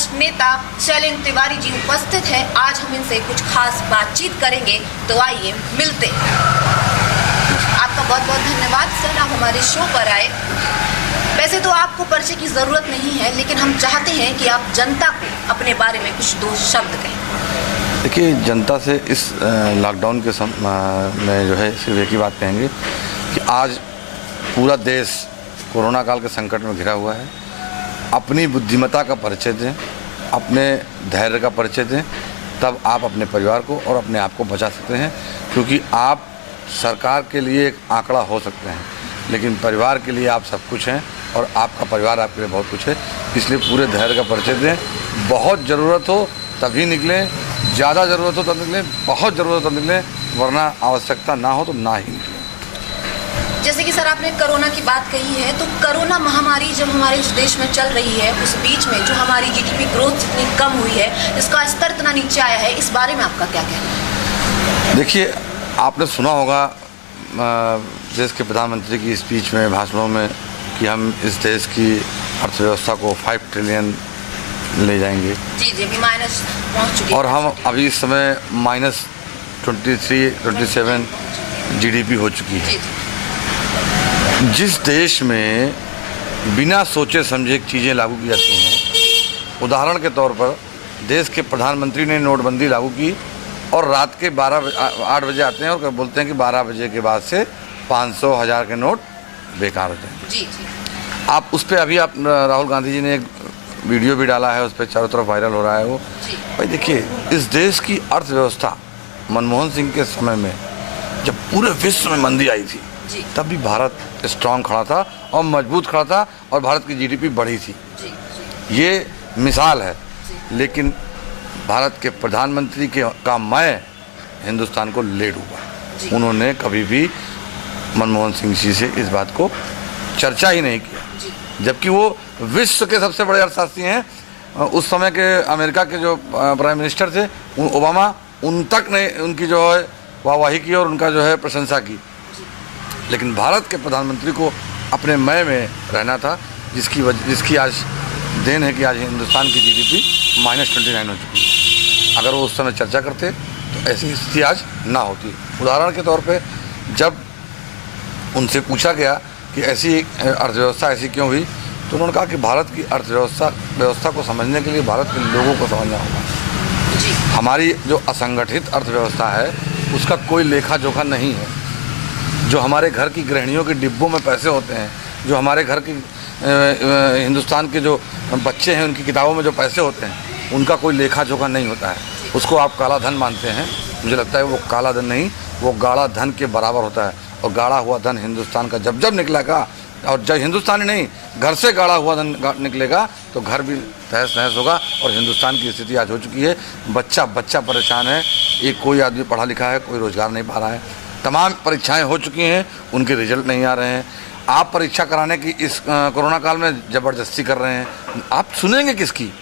वरिष्ठ नेता शैलेंद्र तिवारी जी उपस्थित है। आज हम इनसे कुछ खास बातचीत करेंगे, तो आइए मिलते हैं। आपका बहुत बहुत धन्यवाद सर, आप हमारे शो पर आए। वैसे तो आपको परिचय की जरूरत नहीं है, लेकिन हम चाहते हैं कि आप जनता को अपने बारे में कुछ दो शब्द कहें। देखिए, जनता से इस लॉकडाउन के में जो है सिर्फ एक ही बात कहेंगे कि आज पूरा देश कोरोना काल के संकट में घिरा हुआ है। अपनी बुद्धिमत्ता का परिचय दें, अपने धैर्य का परिचय दें, तब आप अपने परिवार को और अपने आप को बचा सकते हैं। क्योंकि आप सरकार के लिए एक आंकड़ा हो सकते हैं, लेकिन परिवार के लिए आप सब कुछ हैं और आपका परिवार आपके लिए बहुत कुछ है। इसलिए पूरे धैर्य का परिचय दें। बहुत ज़रूरत हो तभी निकलें, ज़्यादा ज़रूरत हो तब निकलें, बहुत ज़रूरत हो तब निकलें, वरना आवश्यकता ना हो तो ना ही निकलें। जैसे कि सर आपने कोरोना की बात कही है, तो कोरोना महामारी जब हमारे इस देश में चल रही है, उस बीच में जो हमारी जीडीपी ग्रोथ इतनी कम हुई है, इसका स्तर इतना नीचे आया है, इस बारे में आपका क्या कहना है? देखिए, आपने सुना होगा देश के प्रधानमंत्री की स्पीच में, भाषणों में, कि हम इस देश की अर्थव्यवस्था को 5 ट्रिलियन ले जाएंगे। जी जी, अभी माइनस पहुंच चुकी है और हम अभी इस समय -23-27 जीडीपी हो चुकी है। जिस देश में बिना सोचे समझे चीज़ें लागू की जाती हैं, उदाहरण के तौर पर देश के प्रधानमंत्री ने नोटबंदी लागू की और रात के 8 बजे आते हैं और बोलते हैं कि 12 बजे के बाद से 500, 1000 के नोट बेकार हो जाएंगे। जी जी। आप उस पर अभी आप राहुल गांधी जी ने एक वीडियो भी डाला है, उस पर चारों तरफ वायरल हो रहा है वो। भाई देखिए, इस देश की अर्थव्यवस्था मनमोहन सिंह के समय में जब पूरे विश्व में मंदी आई थी, तब भी भारत स्ट्रांग खड़ा था और मजबूत खड़ा था और भारत की जीडीपी बढ़ी थी। ये मिसाल है। लेकिन भारत के प्रधानमंत्री का मैं हिंदुस्तान को ले डूबा। उन्होंने कभी भी मनमोहन सिंह जी से इस बात को चर्चा ही नहीं किया, जबकि वो विश्व के सबसे बड़े अर्थशास्त्री हैं। उस समय के अमेरिका के जो प्राइम मिनिस्टर थे ओबामा, उन तक ने उनकी जो है वाहवाही की और उनका जो है प्रशंसा की। लेकिन भारत के प्रधानमंत्री को अपने मय में रहना था, जिसकी आज देन है कि आज हिंदुस्तान की जीडीपी -29 हो चुकी है। अगर वो उस समय चर्चा करते तो ऐसी स्थिति आज ना होती। उदाहरण के तौर पे जब उनसे पूछा गया कि ऐसी अर्थव्यवस्था ऐसी क्यों हुई, तो उन्होंने कहा कि भारत की अर्थव्यवस्था को समझने के लिए भारत के लोगों को समझना होगा। हमारी जो असंगठित अर्थव्यवस्था है उसका कोई लेखा जोखा नहीं है। जो हमारे घर की गृहिणियों के डिब्बों में पैसे होते हैं, जो हमारे घर की हिंदुस्तान के जो बच्चे हैं उनकी किताबों में जो पैसे होते हैं, उनका कोई लेखा जोखा नहीं होता है। उसको आप काला धन मानते हैं। मुझे लगता है वो काला धन नहीं, वो गाढ़ा धन के बराबर होता है। और गाढ़ा हुआ धन हिंदुस्तान का जब जब निकलेगा, और जब हिंदुस्तान ही नहीं, घर से गाढ़ा हुआ धन निकलेगा तो घर भी तहस नहस होगा। और हिंदुस्तान की स्थिति आज हो चुकी है। बच्चा बच्चा परेशान है। एक कोई आदमी पढ़ा लिखा है, कोई रोज़गार नहीं पा रहा है। तमाम परीक्षाएं हो चुकी हैं, उनके रिजल्ट नहीं आ रहे हैं। आप परीक्षा कराने की इस कोरोना काल में ज़बरदस्ती कर रहे हैं। आप सुनेंगे किसकी?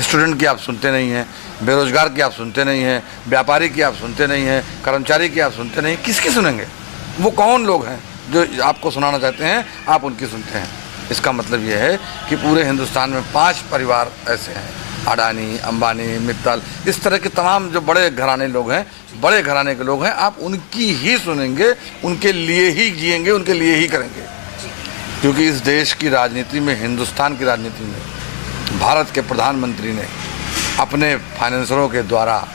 स्टूडेंट की आप सुनते नहीं हैं, बेरोजगार की आप सुनते नहीं हैं, व्यापारी की आप सुनते नहीं हैं, कर्मचारी की आप सुनते नहीं। किसकी सुनेंगे? वो कौन लोग हैं जो आपको सुनाना चाहते हैं, आप उनकी सुनते हैं? इसका मतलब ये है कि पूरे हिंदुस्तान में 5 परिवार ऐसे हैं, अडानी, अंबानी, मित्तल, इस तरह के तमाम जो बड़े घराने लोग हैं, बड़े घराने के लोग हैं, आप उनकी ही सुनेंगे, उनके लिए ही जिएंगे, उनके लिए ही करेंगे। क्योंकि इस देश की राजनीति में, हिंदुस्तान की राजनीति में, भारत के प्रधानमंत्री ने अपने फाइनेंसरों के द्वारा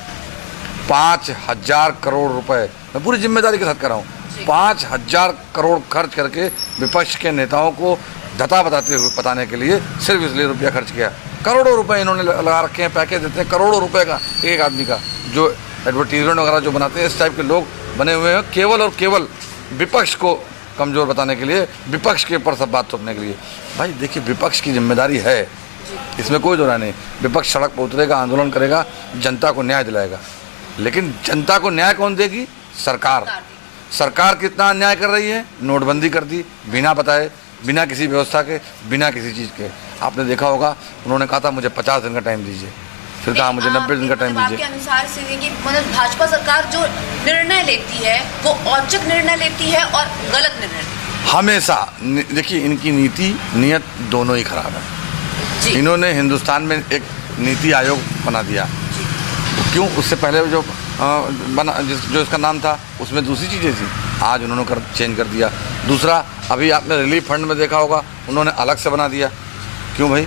5000 करोड़ रुपए, मैं पूरी जिम्मेदारी के साथ कर रहा हूँ, 5000 करोड़ खर्च करके विपक्ष के नेताओं को धता बताने के लिए सिर्फ इसलिए रुपया खर्च किया। करोड़ों रुपए इन्होंने लगा रखे हैं, पैकेज देते हैं करोड़ों रुपए का एक आदमी का। जो एडवर्टीजमेंट वगैरह जो बनाते हैं, इस टाइप के लोग बने हुए हैं, केवल और केवल विपक्ष को कमज़ोर बताने के लिए, विपक्ष के ऊपर सब बात थोपने के लिए। भाई देखिए, विपक्ष की जिम्मेदारी है, इसमें कोई दो राय नहीं। विपक्ष सड़क पर उतरेगा, आंदोलन करेगा, जनता को न्याय दिलाएगा। लेकिन जनता को न्याय कौन देगी? सरकार। सरकार कितना अन्याय कर रही है? नोटबंदी कर दी बिना बताए, बिना किसी व्यवस्था के, बिना किसी चीज़ के। आपने देखा होगा, उन्होंने कहा था मुझे 50 दिन का टाइम दीजिए, फिर कहा मुझे 90 दिन का टाइम दीजिए। आपके अनुसार से ये मतलब भाजपा सरकार जो निर्णय लेती है वो औचक निर्णय लेती है और गलत निर्णय हमेशा। देखिए, इनकी नीति नियत दोनों ही खराब है। इन्होंने हिंदुस्तान में एक नीति आयोग बना दिया। क्यों? उससे पहले जो जो इसका नाम था उसमें दूसरी चीज़ें थी, आज उन्होंने चेंज कर दिया। दूसरा, अभी आपने रिलीफ फंड में देखा होगा, उन्होंने अलग से बना दिया। क्यों भाई?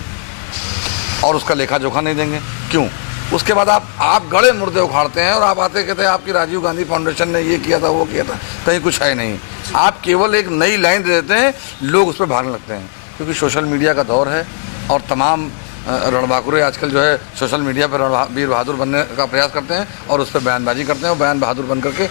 और उसका लेखा जोखा नहीं देंगे, क्यों? उसके बाद आप गड़े मुर्दे उखाड़ते हैं और आप आते कहते हैं आपकी राजीव गांधी फाउंडेशन ने ये किया था, वो किया था। कहीं कुछ है नहीं। आप केवल एक नई लाइन दे देते हैं, लोग उस पर भागने लगते हैं, क्योंकि सोशल मीडिया का दौर है और तमाम रणबांकुरे आजकल जो है सोशल मीडिया पर वीर बहादुर बनने का प्रयास करते हैं और उस पर बयानबाजी करते हैं और बयान बहादुर बन करके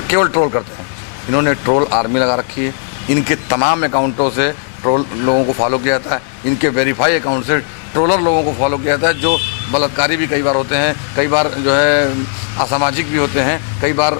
केवल ट्रोल करते हैं। इन्होंने ट्रोल आर्मी लगा रखी है, इनके तमाम अकाउंटों से ट्रोल लोगों को फॉलो किया जाता है, इनके वेरीफाई अकाउंट से ट्रोलर लोगों को फॉलो किया जाता है, जो बलात्कारी भी कई बार होते हैं, कई बार जो है असामाजिक भी होते हैं, कई बार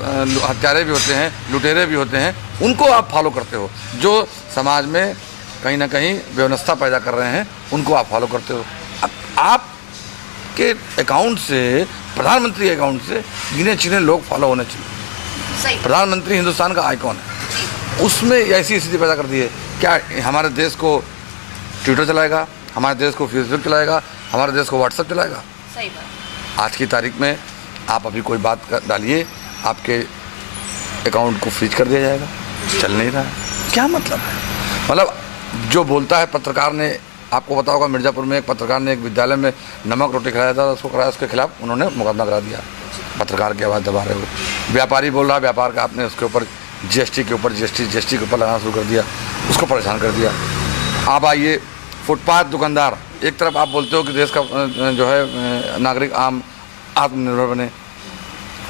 हत्यारे भी होते हैं, लुटेरे भी होते हैं, उनको आप फॉलो करते हो। जो समाज में कहीं ना कहीं व्यवस्था पैदा कर रहे हैं उनको आप फॉलो करते हो। अब आपके अकाउंट से, प्रधानमंत्री के अकाउंट से गिने चुने लोग फॉलो होने चाहिए। प्रधानमंत्री हिंदुस्तान का आइकॉन है, उसमें ऐसी स्थिति पैदा कर दी है। क्या हमारे देश को ट्विटर चलाएगा, हमारे देश को फेसबुक चलाएगा, हमारे देश को व्हाट्सएप चलाएगा? सही बात। आज की तारीख में आप अभी कोई बात डालिए, आपके अकाउंट को फ्रीज कर दिया जाएगा। चल नहीं रहा है, क्या मतलब है? मतलब जो बोलता है पत्रकार ने, आपको पता होगा मिर्ज़ापुर में एक पत्रकार ने एक विद्यालय में नमक रोटी खिलाया था, उसको कराया, उसके खिलाफ उन्होंने मुकदमा करा दिया। पत्रकार की आवाज़ दबा रहे हो। व्यापारी बोल रहा है, व्यापार का आपने उसके ऊपर जीएसटी के ऊपर लगाना शुरू कर दिया, उसको परेशान कर दिया। आप आइए, फुटपाथ दुकानदार, एक तरफ आप बोलते हो कि देश का जो है नागरिक आत्मनिर्भर बने,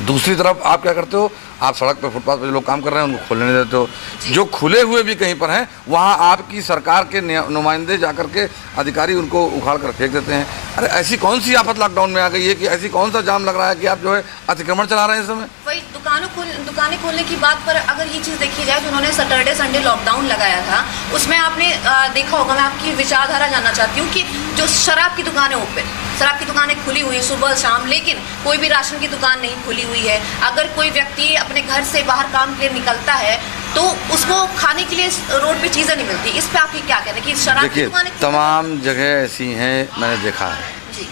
दूसरी तरफ आप क्या करते हो? आप सड़क पर फुटपाथ पर जो लोग काम कर रहे हैं उनको खोलने नहीं देते हो। जो खुले हुए भी कहीं पर हैं वहाँ आपकी सरकार के नुमाइंदे जाकर के अधिकारी उनको उखाड़ कर फेंक देते हैं। अरे ऐसी कौन सी आफत लॉकडाउन में आ गई है कि ऐसी कौन सा जाम लग रहा है कि आप जो है अतिक्रमण चला रहे हैं इस समय? वही दुकानें खोलने की बात पर अगर ये चीज़ देखी जाए, तो उन्होंने सैटरडे संडे लॉकडाउन लगाया था, उसमें आपने देखा होगा, मैं आपकी विचारधारा जानना चाहती हूँ कि जो शराब की दुकानें ओपन, शराब की दुकानें खुली हुई है सुबह शाम, लेकिन कोई भी राशन की दुकान नहीं खुली हुई है। अगर कोई व्यक्ति अपने घर से बाहर काम के लिए निकलता है तो उसको खाने के लिए रोड पे चीज़ें नहीं मिलती। इस पे आप क्या कहते हैं कि शराब की दुकानें? तमाम जगह ऐसी हैं, मैंने देखा है जी।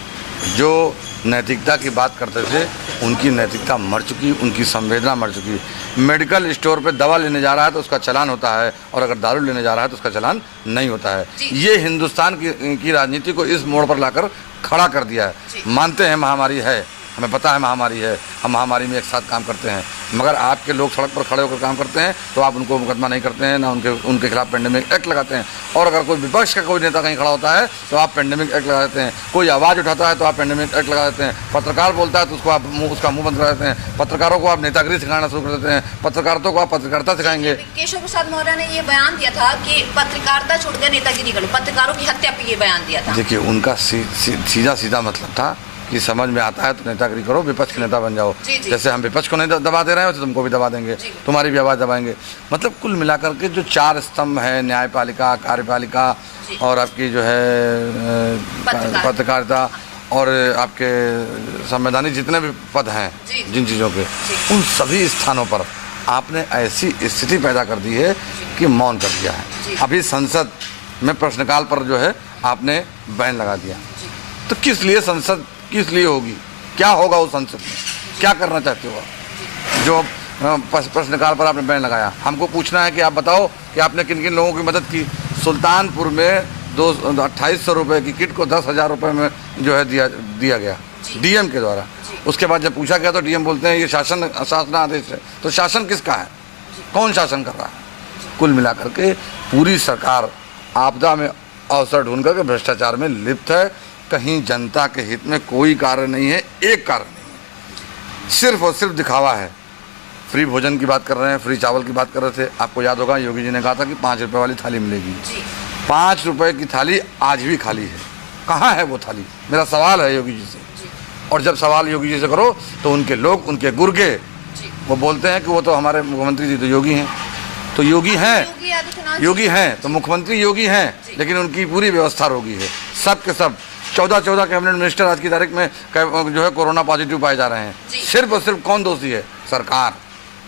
जो नैतिकता की बात करते थे उनकी नैतिकता मर चुकी, उनकी संवेदना मर चुकी। मेडिकल स्टोर पे दवा लेने जा रहा है तो उसका चालान होता है, और अगर दारू लेने जा रहा है तो उसका चालान नहीं होता है। ये हिंदुस्तान की राजनीति को इस मोड़ पर लाकर खड़ा कर दिया है। मानते हैं महामारी है, हमें पता है महामारी है, हम महामारी में एक साथ काम करते हैं, मगर आपके लोग सड़क पर खड़े होकर काम करते हैं तो आप उनको मुकदमा नहीं करते हैं, ना उनके खिलाफ पेंडेमिक एक्ट लगाते हैं। और अगर कोई विपक्ष का कोई नेता कहीं खड़ा होता है तो आप पेंडेमिक एक्ट लगा देते हैं। कोई आवाज़ उठाता है तो आप पेंडेमिक एक्ट लगा देते हैं। पत्रकार बोलता है तो उसको आप उसका मुंह बंद करा देते हैं। पत्रकारों को आप नेतागिरी सिखाना शुरू कर देते हैं, पत्रकारिता को आप पत्रकारिता सिखाएंगे। केशव प्रसाद मौर्य ने ये बयान दिया था कि पत्रकारिता छोड़कर नेतागिरी करो, पत्रकारों की हत्या पे ये बयान दिया था। देखिए, उनका सीधा मतलब था कि समझ में आता है तो नेतागिरी करो, विपक्ष के नेता बन जाओ। जैसे हम विपक्ष को नहीं दबा दे रहे हैं वैसे तुमको भी दबा देंगे, तुम्हारी भी आवाज़ दबाएंगे। मतलब कुल मिलाकर के जो चार स्तंभ है, न्यायपालिका, कार्यपालिका और आपकी जो है पत्रकारिता और आपके संवैधानिक जितने भी पद हैं जिन चीज़ों के, उन सभी स्थानों पर आपने ऐसी स्थिति पैदा कर दी है कि मौन कर दिया है। अभी संसद में प्रश्नकाल पर जो है आपने बैन लगा दिया, तो किस लिए संसद किस लिए होगी? क्या होगा उस संसद में? क्या करना चाहते हो आप? जो प्रश्नकाल पर आपने बैन लगाया, हमको पूछना है कि आप बताओ कि आपने किन किन लोगों की मदद की। सुल्तानपुर में 2800 रुपये की किट को 10,000 रुपये में जो है दिया गया डीएम के द्वारा। उसके बाद जब पूछा गया तो डीएम बोलते हैं ये शासनादेश है। तो शासन किसका है? कौन शासन कर रहा है? कुल मिलाकर के पूरी सरकार आपदा में अवसर ढूंढ करके भ्रष्टाचार में लिप्त है। कहीं जनता के हित में कोई कार्य नहीं है, एक कार्य नहीं है, सिर्फ और सिर्फ दिखावा है। फ्री भोजन की बात कर रहे हैं, फ्री चावल की बात कर रहे थे। आपको याद होगा योगी जी ने कहा था कि 5 रुपये वाली थाली मिलेगी। 5 रुपये की थाली आज भी खाली है। कहाँ है वो थाली? मेरा सवाल है योगी जी से। और जब सवाल योगी जी से करो तो उनके लोग, उनके गुर्गे, वो बोलते हैं कि वो तो हमारे मुख्यमंत्री जी तो योगी हैं। तो योगी हैं तो मुख्यमंत्री योगी हैं, लेकिन उनकी पूरी व्यवस्था रोगी है। सब के सब 14 कैबिनेट मिनिस्टर आज की तारीख में जो है कोरोना पॉजिटिव पाए जा रहे हैं। सिर्फ और सिर्फ कौन दोषी है? सरकार,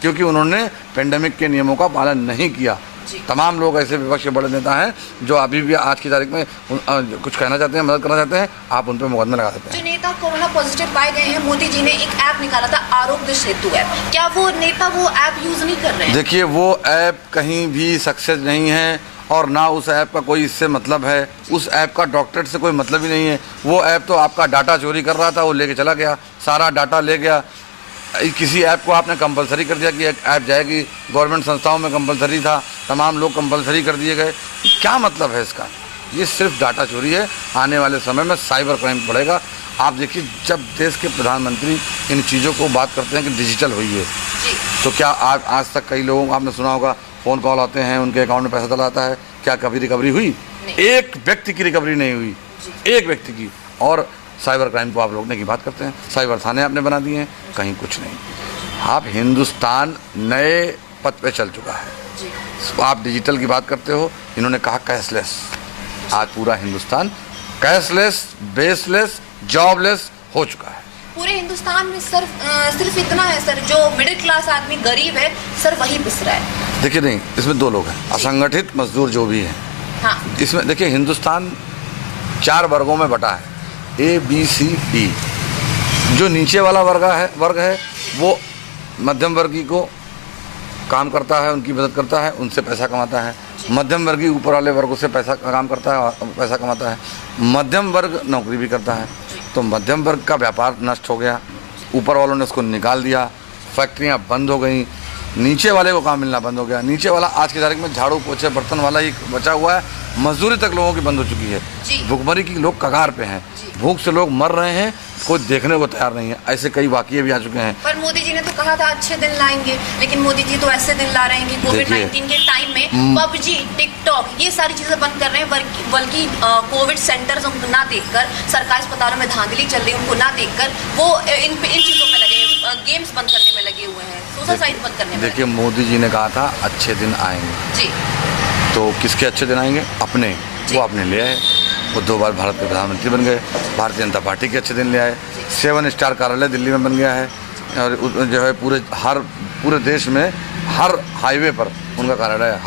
क्योंकि उन्होंने पेंडेमिक के नियमों का पालन नहीं किया। तमाम लोग ऐसे विपक्ष के बड़े नेता हैं जो अभी भी आज की तारीख में कुछ कहना चाहते हैं, मदद करना चाहते हैं, आप उन पर मुकदमे लगा देते हैं। जो नेता कोरोना पॉजिटिव पाए गए हैं, मोदी जी ने एक ऐप निकाला था आरोग्य सेतु ऐप, क्या वो नेता वो ऐप यूज नहीं कर रहे हैं? देखिए, वो ऐप कहीं भी सक्सेस नहीं है और ना उस ऐप का कोई इससे मतलब है। उस ऐप का डॉक्टरेट से कोई मतलब ही नहीं है। वो ऐप तो आपका डाटा चोरी कर रहा था, वो लेके चला गया, सारा डाटा ले गया। किसी ऐप को आपने कंपलसरी कर दिया कि एक ऐप जाएगी, गवर्नमेंट संस्थाओं में कंपलसरी था, तमाम लोग कंपलसरी कर दिए गए। क्या मतलब है इसका? ये सिर्फ डाटा चोरी है। आने वाले समय में साइबर क्राइम बढ़ेगा। आप देखिए, जब देश के प्रधानमंत्री इन चीज़ों को बात करते हैं कि डिजिटल हुई है, तो क्या आज तक कई लोगों को आपने सुना होगा फ़ोन कॉल आते हैं, उनके अकाउंट में पैसा चला आता है, क्या कभी रिकवरी हुई? एक व्यक्ति की रिकवरी नहीं हुई, एक व्यक्ति की। और साइबर क्राइम को आप रोकने की बात करते हैं, साइबर थाने आपने बना दिए हैं, कहीं कुछ नहीं। आप हिंदुस्तान नए पथ पे चल चुका है। आप डिजिटल की बात करते हो, इन्होंने कहा कैशलेस। आज पूरा हिंदुस्तान कैशलेस, बेसलेस, जॉबलेस हो चुका है। पूरे हिंदुस्तान में सिर्फ इतना है सर, जो मिडिल क्लास आदमी गरीब है सर, वही पिस रहा है। देखिए, नहीं, इसमें दो लोग हैं, असंगठित मजदूर जो भी हैं। हाँ। इसमें देखिए, हिंदुस्तान 4 वर्गों में बटा है, A, B, C, D। जो नीचे वाला वर्ग है वो मध्यम वर्गीय को काम करता है, उनकी मदद करता है, उनसे पैसा कमाता है। मध्यम वर्गीय ऊपर वाले वर्गों से पैसा काम करता है, पैसा कमाता है। मध्यम वर्ग नौकरी भी करता है। तो मध्यम वर्ग का व्यापार नष्ट हो गया, ऊपर वालों ने उसको निकाल दिया, फैक्ट्रियाँ बंद हो गई, नीचे वाले को काम मिलना बंद हो गया। नीचे वाला आज की तारीख में झाड़ू पोछे बर्तन वाला ही बचा हुआ है, मजदूरी तक लोगों की बंद हो चुकी है। भूखमरी की लोग कगार पे हैं, भूख से लोग मर रहे हैं, कोई देखने को तैयार नहीं है। ऐसे कई वाक़ये भी आ चुके हैं। पर मोदी जी ने तो कहा था अच्छे दिन लाएंगे, लेकिन मोदी जी तो ऐसे दिन ला रहे हैं कि कोविड-19 के टाइम में पबजी, टिकटॉक, ये सारी चीजें बंद कर रहे हैं। बल्कि कोविड सेंटर्स उनको ना देखकर, सरकारी अस्पतालों में धांधली चल रही है, उनको ना देखकर वो इन चीजों में लगे, गेम्स बंद करने में लगे हुए हैं, सोशल साइट बंद करने में। देखिए, मोदी जी ने कहा था अच्छे दिन आएंगे जी, तो किसके अच्छे दिन आएंगे? अपने। वो आपने ले आए, वो 2 बार भारत के प्रधानमंत्री बन गए, भारतीय जनता पार्टी के अच्छे दिन ले आए। 7 स्टार कार्यालय दिल्ली में बन गया है, और जो है पूरे देश में हर हाईवे पर उनका कार्यालय है,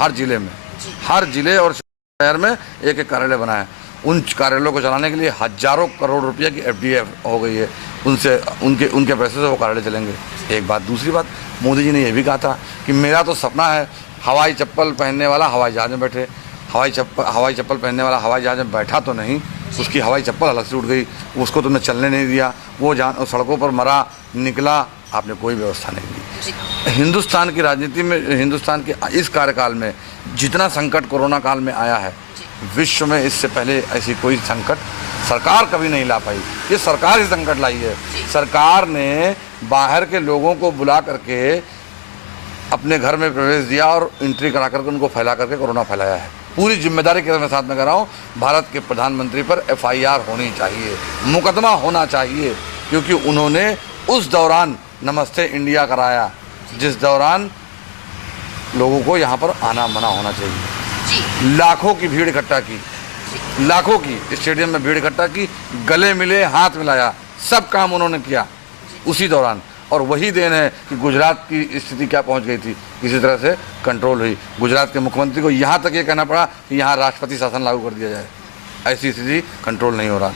हर जिले और शहर में एक एक कार्यालय बना है। उन कार्यालयों को चलाने के लिए हजारों करोड़ रुपये की FDI हो गई है, उनके पैसे से वो कार्यालय चलेंगे। एक बात। दूसरी बात, मोदी जी ने यह भी कहा था कि मेरा तो सपना है हवाई चप्पल पहनने वाला हवाई जहाज में बैठे। हवाई चप्पल पहनने वाला हवाई जहाज में बैठा तो नहीं, उसकी हवाई चप्पल अलग से उठ गई, उसको तुमने चलने नहीं दिया, वो सड़कों पर मरा निकला, आपने कोई व्यवस्था नहीं दी। हिंदुस्तान की राजनीति में, हिंदुस्तान के इस कार्यकाल में जितना संकट कोरोना काल में आया है, विश्व में इससे पहले ऐसी कोई संकट सरकार कभी नहीं ला पाई। ये सरकार ही संकट लाई है। सरकार ने बाहर के लोगों को बुला करके अपने घर में प्रवेश दिया और एंट्री करा करके उनको फैला करके कोरोना फैलाया है। पूरी जिम्मेदारी के साथ में कह रहा हूँ, भारत के प्रधानमंत्री पर FIR होनी चाहिए, मुकदमा होना चाहिए, क्योंकि उन्होंने उस दौरान नमस्ते इंडिया कराया, जिस दौरान लोगों को यहाँ पर आना मना होना चाहिए। लाखों की भीड़ इकट्ठा की, लाखों की स्टेडियम में भीड़ इकट्ठा की, गले मिले, हाथ मिलाया, सब काम उन्होंने किया उसी दौरान। और वही देन है कि गुजरात की स्थिति क्या पहुंच गई थी, किसी तरह से कंट्रोल हुई। गुजरात के मुख्यमंत्री को यहाँ तक ये कहना पड़ा कि यहाँ राष्ट्रपति शासन लागू कर दिया जाए, ऐसी स्थिति कंट्रोल नहीं हो रहा।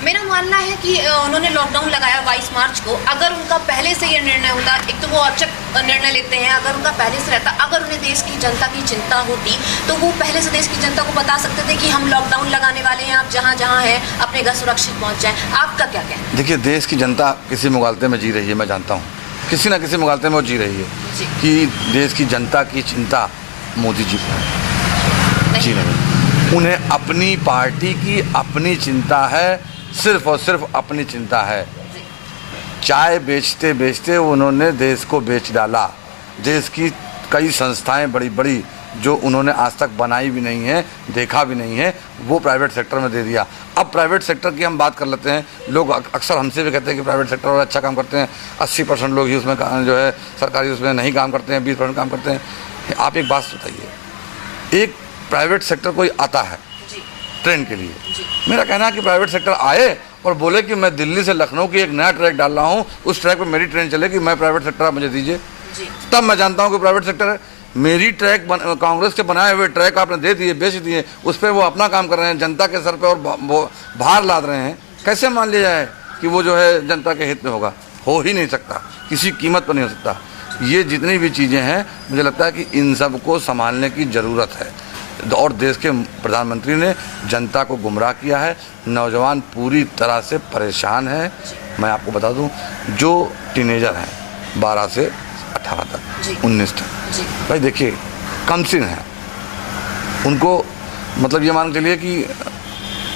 मेरा मानना है कि उन्होंने लॉकडाउन लगाया 22 मार्च को। अगर उनका पहले से ये निर्णय होता, एक तो वो औचक निर्णय लेते हैं, अगर उनका पहले से रहता, अगर उन्हें देश की जनता की चिंता होती तो वो पहले से देश की जनता को बता सकते थे कि हम लॉकडाउन लगाने वाले हैं, आप जहाँ जहाँ हैं अपने घर सुरक्षित पहुँच जाएं। आपका क्या कहना है? देखिए, देश की जनता किसी मुगालते में जी रही है, मैं जानता हूँ, किसी न किसी मुगालते में वो जी रही है कि देश की जनता की चिंता मोदी जी को है। जी नहीं, उन्हें अपनी पार्टी की अपनी चिंता है, सिर्फ और सिर्फ अपनी चिंता है। चाय बेचते बेचते उन्होंने देश को बेच डाला। देश की कई संस्थाएं बड़ी बड़ी जो उन्होंने आज तक बनाई भी नहीं है, देखा भी नहीं है, वो प्राइवेट सेक्टर में दे दिया। अब प्राइवेट सेक्टर की हम बात कर लेते हैं। लोग अक्सर हमसे भी कहते हैं कि प्राइवेट सेक्टर वाले अच्छा काम करते हैं, 80% लोग ही उसमें जो है सरकारी उसमें नहीं काम करते हैं, 20% काम करते हैं। आप एक बात बताइए, एक प्राइवेट सेक्टर कोई आता है ट्रेन के लिए, मेरा कहना है कि प्राइवेट सेक्टर आए और बोले कि मैं दिल्ली से लखनऊ की एक नया ट्रैक डाल रहा हूँ, उस ट्रैक पर मेरी ट्रेन चलेगी, मैं प्राइवेट सेक्टर आप मुझे दीजिए, तब मैं जानता हूँ कि प्राइवेट सेक्टर है। मेरी ट्रैक कांग्रेस के बनाए हुए ट्रैक आपने दे दिए, बेच दिए, उस पर वो अपना काम कर रहे हैं, जनता के सर पे और भार लाद रहे हैं। कैसे मान लिया जाए कि वो जो है जनता के हित में होगा? हो ही नहीं सकता, किसी कीमत पर नहीं हो सकता। ये जितनी भी चीज़ें हैं, मुझे लगता है कि इन सब को संभालने की ज़रूरत है। और देश के प्रधानमंत्री ने जनता को गुमराह किया है, नौजवान पूरी तरह से परेशान है। मैं आपको बता दूं, जो टीनेजर हैं 12 से 18 तक, 19 तक, भाई देखिए कमसिन है, उनको मतलब ये मान के चलिए कि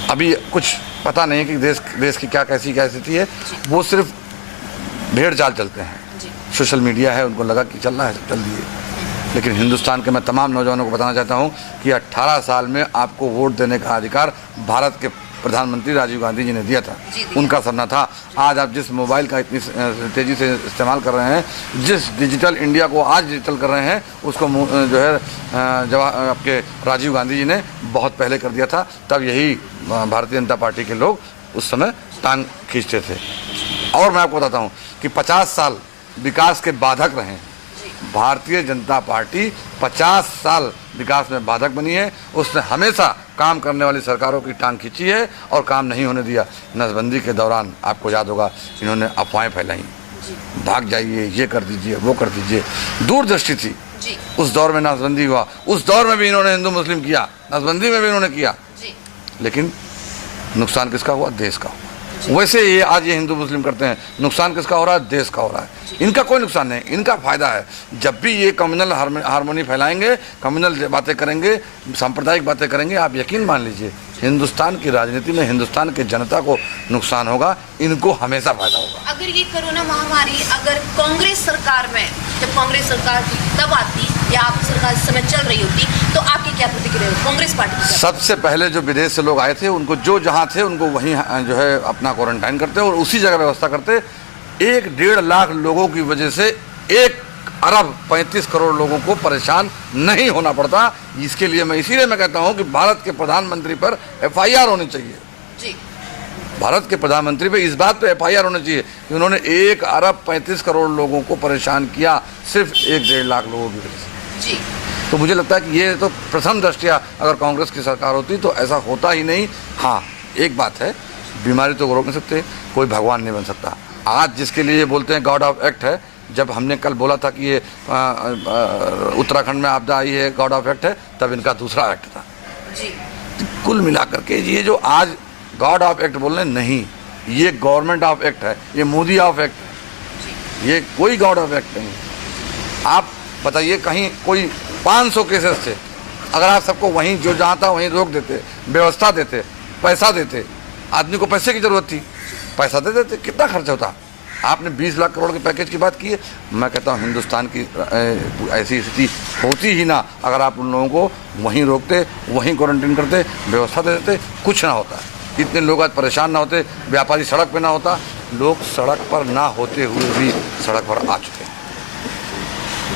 अभी कुछ पता नहीं है कि देश की क्या कैसी स्थिति है। वो सिर्फ भेड़ चाल चलते हैं, सोशल मीडिया है, उनको लगा कि चल रहा है चल दिए। लेकिन हिंदुस्तान के मैं तमाम नौजवानों को बताना चाहता हूं कि 18 साल में आपको वोट देने का अधिकार भारत के प्रधानमंत्री राजीव गांधी जी ने दिया था, उनका सपना था। आज आप जिस मोबाइल का इतनी तेज़ी से इस्तेमाल कर रहे हैं, जिस डिजिटल इंडिया को आज डिजिटल कर रहे हैं, उसको जो है जब आपके राजीव गांधी जी ने बहुत पहले कर दिया था। तब यही भारतीय जनता पार्टी के लोग उस समय टांग खींचते थे। और मैं आपको बताता हूँ कि 50 साल विकास के बाधक रहे। भारतीय जनता पार्टी 50 साल विकास में बाधक बनी है। उसने हमेशा काम करने वाली सरकारों की टांग खींची है और काम नहीं होने दिया। नसबंदी के दौरान आपको याद होगा, इन्होंने अफवाहें फैलाई, भाग जाइए, ये कर दीजिए, वो कर दीजिए। दूरदृष्टि थी उस दौर में, नसबंदी हुआ उस दौर में भी इन्होंने हिंदू मुस्लिम किया, नसबंदी में भी इन्होंने किया, लेकिन नुकसान किसका हुआ? देश का। वैसे ये आज ये हिंदू मुस्लिम करते हैं, नुकसान किसका हो रहा है? देश का हो रहा है। इनका कोई नुकसान नहीं, इनका फायदा है। जब भी ये कम्युनल हार्मोनी फैलाएंगे, कम्युनल बातें करेंगे, सांप्रदायिक बातें करेंगे, आप यकीन मान लीजिए हिंदुस्तान की राजनीति में हिंदुस्तान के जनता को नुकसान होगा, इनको हमेशा फायदा होगा। अगर ये कोरोना महामारी अगर कांग्रेस सरकार में, जब कांग्रेस सरकार थी तब आती या आप सरकार इस समय चल रही होती, तो आपकी क्या प्रतिक्रिया है कांग्रेस पार्टी की? सबसे पहले जो विदेश से लोग आए थे, उनको जो जहाँ थे उनको वहीं जो है अपना क्वारंटाइन करते और उसी जगह व्यवस्था करते। 1-1.5 लाख लोगों की वजह से 1 अरब 35 करोड़ लोगों को परेशान नहीं होना पड़ता। इसके लिए इसीलिए मैं कहता हूं कि भारत के प्रधानमंत्री पर FIR होनी चाहिए जी। भारत के प्रधानमंत्री पे इस बात पे FIR होनी चाहिए कि उन्होंने 1 अरब 35 करोड़ लोगों को परेशान किया सिर्फ 1-1.5 लाख लोगों की वजह से जी। तो मुझे लगता है कि ये तो प्रथम दृष्टया अगर कांग्रेस की सरकार होती तो ऐसा होता ही नहीं। हाँ, एक बात है, बीमारी तो रोक नहीं सकते, कोई भगवान नहीं बन सकता। आज जिसके लिए ये बोलते हैं गॉड ऑफ एक्ट है, जब हमने कल बोला था कि ये उत्तराखंड में आपदा आई है, गॉड ऑफ एक्ट है, तब इनका दूसरा एक्ट था जी। तो कुल मिलाकर के ये जो आज गॉड ऑफ एक्ट बोल रहे हैं, नहीं, ये गवर्नमेंट ऑफ एक्ट है, ये मोदी ऑफ एक्ट है, ये कोई गॉड ऑफ एक्ट नहीं। आप बताइए, कहीं कोई 500 केसेस थे, अगर आप सबको वहीं जो जहाँ था वहीं रोक देते, व्यवस्था देते, पैसा देते, आदमी को पैसे की जरूरत थी, पैसा दे देते, कितना खर्च होता? आपने 20 लाख करोड़ के पैकेज की बात की है। मैं कहता हूँ हिंदुस्तान की ऐसी स्थिति होती ही ना अगर आप उन लोगों को वहीं रोकते, वहीं क्वारंटीन करते, व्यवस्था दे देते, कुछ ना होता। इतने लोग आज परेशान ना होते, व्यापारी सड़क पे ना होता। लोग सड़क पर ना होते हुए भी सड़क पर आ चुके हैं।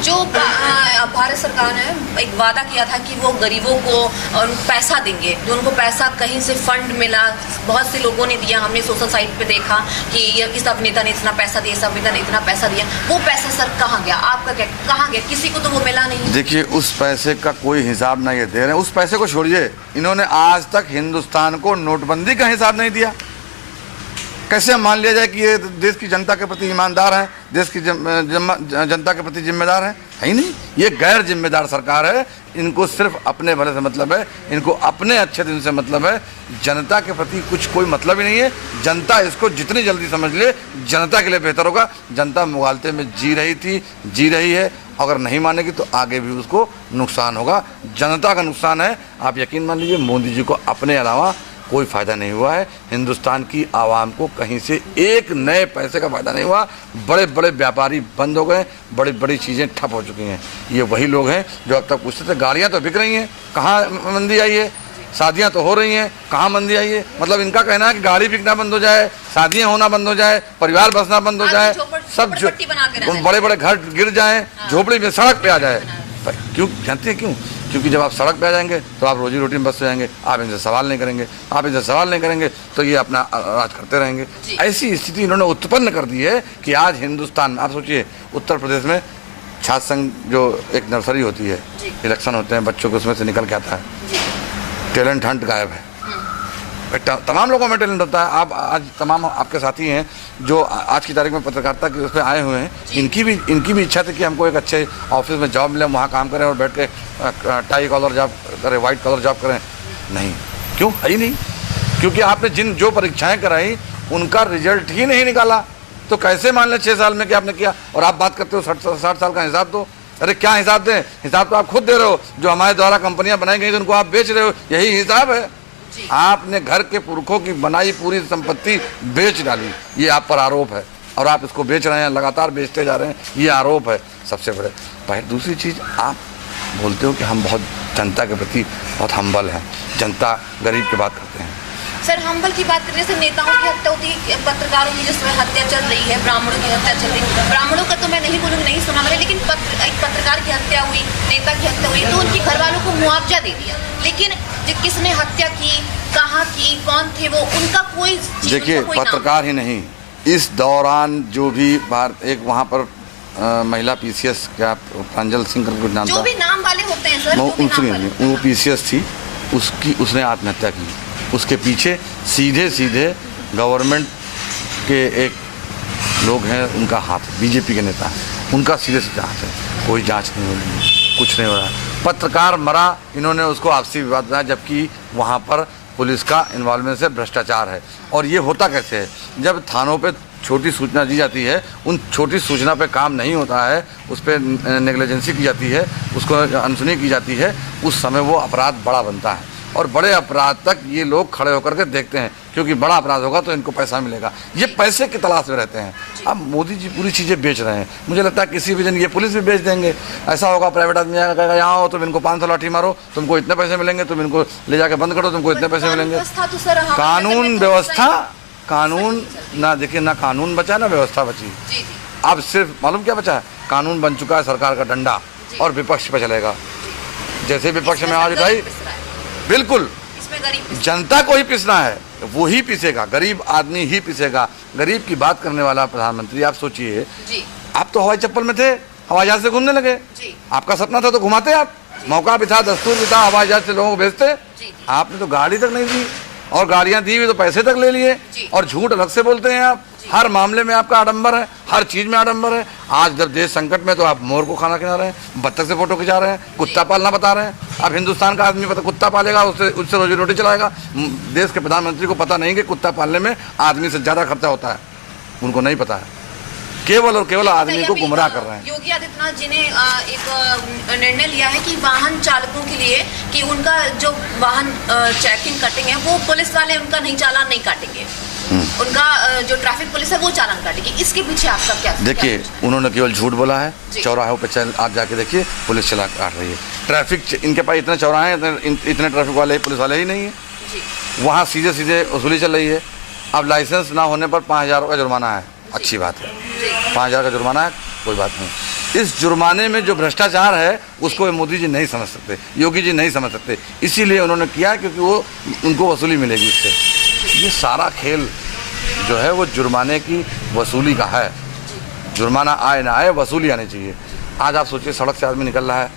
जो भारत सरकार ने एक वादा किया था कि वो गरीबों को पैसा देंगे, जो उनको पैसा कहीं से फंड मिला, बहुत से लोगों ने दिया, हमने सोशल साइट पे देखा कि ये इस अभिनेता ने इतना पैसा दिया, इस अभिनेता ने इतना पैसा दिया, वो पैसा सर कहाँ गया? आपका क्या, कहाँ गया? किसी को तो वो मिला नहीं। देखिए, उस पैसे का कोई हिसाब ना ये दे रहे हैं। उस पैसे को छोड़िए, इन्होंने आज तक हिंदुस्तान को नोटबंदी का हिसाब नहीं दिया। कैसे मान लिया जाए कि ये देश की जनता के प्रति ईमानदार है, देश की जनता के प्रति जिम्मेदार है ही नहीं। ये गैर जिम्मेदार सरकार है। इनको सिर्फ अपने भले से मतलब है, इनको अपने अच्छे दिन से मतलब है, जनता के प्रति कुछ कोई मतलब ही नहीं है। जनता इसको जितनी जल्दी समझ ले, जनता के लिए बेहतर होगा। जनता मुगालते में जी रही थी, जी रही है, अगर नहीं मानेगी तो आगे भी उसको नुकसान होगा। जनता का नुकसान है। आप यकीन मान लीजिए, मोदी जी को अपने अलावा कोई फ़ायदा नहीं हुआ है। हिंदुस्तान की आवाम को कहीं से एक नए पैसे का फ़ायदा नहीं हुआ। बड़े बड़े व्यापारी बंद हो गए, बड़ी बड़ी चीज़ें ठप हो चुकी हैं। ये वही लोग हैं जो अब तक पूछते थे गाड़ियाँ तो बिक रही हैं, कहाँ मंदी आई है? शादियाँ तो हो रही हैं, कहाँ मंदी आई है? मतलब इनका कहना है कि गाड़ी बिकना बंद हो जाए, शादियाँ होना बंद हो जाए, परिवार बसना बंद हो जाए, सब बड़े बड़े घर गिर जाएँ, झोपड़ी में सड़क पे आ जाए। क्यों जानते हैं क्यों? क्योंकि जब आप सड़क पे आ जाएंगे तो आप रोजी रोटी में बस जाएंगे। आप इनसे सवाल नहीं करेंगे, आप इनसे सवाल नहीं करेंगे तो ये अपना राज करते रहेंगे। ऐसी स्थिति इन्होंने उत्पन्न कर दी है कि आज हिंदुस्तान, आप सोचिए, उत्तर प्रदेश में छात्र संघ जो एक नर्सरी होती है, इलेक्शन होते हैं बच्चों के, उसमें से निकल के आता है, टैलेंट हंट गायब है। तमाम लोगों में टैलेंट होता है। आप आज तमाम आपके साथी हैं जो आज की तारीख में पत्रकारिता के उसमें आए हुए हैं, इनकी भी इच्छा थी कि हमको एक अच्छे ऑफिस में जॉब मिले, वहाँ काम करें और बैठ के टाई कॉलर जॉब करें, वाइट कॉलर जॉब करें। नहीं, क्यों? है ही नहीं, क्योंकि आपने जो परीक्षाएं कराई उनका रिजल्ट ही नहीं निकाला। तो कैसे मान लें 6 साल में कि आपने किया? और आप बात करते हो 60 साल का हिसाब दो। अरे क्या हिसाब दें? हिसाब तो आप खुद दे रहे हो। जो हमारे द्वारा कंपनियां बनाई गई तो उनको आप बेच रहे हो, यही हिसाब है। आपने घर के पुरखों की बनाई पूरी संपत्ति बेच डाली, ये आप पर आरोप है, और आप इसको बेच रहे हैं, लगातार बेचते जा रहे हैं, ये आरोप है सबसे बड़े। पहले दूसरी चीज़, आप बोलते हो कि हम बहुत जनता के प्रति बहुत हम्बल हैं, जनता गरीब की बात करते हैं। सर, हम्बल की बात करें, जैसे नेताओं की हत्या होती है, पत्रकारों की जिसमें हत्या चल रही है, ब्राह्मणों की हत्या चल रही है। ब्राह्मणों का तो मैं नहीं बोलूँगी, नहीं सुना मैंने, लेकिन एक पत्रकार की हत्या हुई, नेता की हत्या हुई, तो उनके घर वालों को मुआवजा दे दिया, लेकिन किसने हत्या की, कहाँ की, कौन थे वो, उनका कोई, देखिए, पत्रकार ही नहीं, इस दौरान जो भी एक वहाँ पर महिला PCS, क्या प्रांजल सिंह का कुछ नाम था, जो भी नाम वाले होते हैं सर, वो PCS थी, उसने आत्महत्या की। उसके पीछे सीधे गवर्नमेंट के एक लोग हैं, उनका हाथ, बीजेपी के नेता हैं, उनका सीधे हाथ है। कोई जांच नहीं हो रही, कुछ नहीं हो रहा। पत्रकार मरा, इन्होंने उसको आपसी विवाद बनाया, जबकि वहाँ पर पुलिस का इन्वॉल्वमेंट से भ्रष्टाचार है। और ये होता कैसे है? जब थानों पे छोटी सूचना दी जाती है, उन छोटी सूचना पे काम नहीं होता है, उस पर नेग्लिजेंसी की जाती है, उसको अनसुनी की जाती है, उस समय वो अपराध बड़ा बनता है। और बड़े अपराध तक ये लोग खड़े होकर के देखते हैं, क्योंकि बड़ा अपराध होगा तो इनको पैसा मिलेगा। ये पैसे की तलाश में रहते हैं। अब मोदी जी पूरी चीज़ें बेच रहे हैं। मुझे लगता है किसी भी दिन ये पुलिस भी बेच देंगे। ऐसा होगा, प्राइवेट आदमी आएगा, यहाँ हो तुम इनको 500 लाठी मारो, तुमको इतने पैसे मिलेंगे, तुम इनको ले जाके बंद करो, तुमको इतने पैसे मिलेंगे। कानून व्यवस्था, कानून ना, देखिए, ना कानून बचा ना व्यवस्था बची। अब सिर्फ मालूम क्या बचा है? कानून बन चुका है सरकार का डंडा, और विपक्ष पे चलेगा। जैसे विपक्ष में आज उठाई, बिल्कुल जनता को ही पिसना है, वो ही पिसेगा, गरीब आदमी ही पिसेगा। गरीब की बात करने वाला प्रधानमंत्री, आप सोचिए, आप तो हवाई चप्पल में थे, हवाई जहाज से घूमने लगे। आपका सपना था तो घुमाते आप, मौका भी था, दस्तूर भी था, हवाई जहाज से लोगों को भेजते। आपने तो गाड़ी तक नहीं दी, और गाड़ियां दी हुई तो पैसे तक ले लिए, और झूठ अलग से बोलते हैं आप। हर मामले में आपका आडंबर है, हर चीज में आडंबर है। आज जब देश संकट में तो आप मोर को खाना खिला रहे हैं, बत्तख से फोटो खिंचा रहे हैं, कुत्ता पालना बता रहे हैं। अब हिंदुस्तान का आदमी पता कुत्ता पालेगा, उससे रोजी रोटी चलाएगा। देश के प्रधानमंत्री को पता नहीं कि कुत्ता पालने में आदमी से ज्यादा खर्चा होता है, उनको नहीं पता है। केवल और केवल आदमी को गुमराह कर रहे हैं। योगी आदित्यनाथ जी ने एक निर्णय लिया है कि वाहन चालकों के लिए कि उनका जो वाहन चेकिंग कटेंगे, वो पुलिस वाले उनका नहीं चालान नहीं काटेंगे, उनका जो ट्रैफिक पुलिस है वो चालान काटेगी। इसके पीछे आपका क्या? देखिए, उन्होंने केवल झूठ बोला है। चौराहों पे आप जाके देखिए, पुलिस चला काट रही है। ट्रैफिक, इनके पास इतने चौराहे हैं, इतने ट्रैफिक वाले पुलिस वाले ही नहीं है। वहाँ सीधे वसूली चल रही है। अब लाइसेंस ना होने पर 5,000 का जुर्माना है, अच्छी बात है, 5,000 का जुर्माना है, कोई बात नहीं। इस जुर्माने में जो भ्रष्टाचार है उसको मोदी जी नहीं समझ सकते, योगी जी नहीं समझ सकते, इसीलिए उन्होंने किया, क्योंकि वो उनको वसूली मिलेगी इससे। ये सारा खेल जो है वो जुर्माने की वसूली का है। जुर्माना आए ना आए, वसूली आनी चाहिए। आज आप सोचिए, सड़क से आदमी निकल रहा है,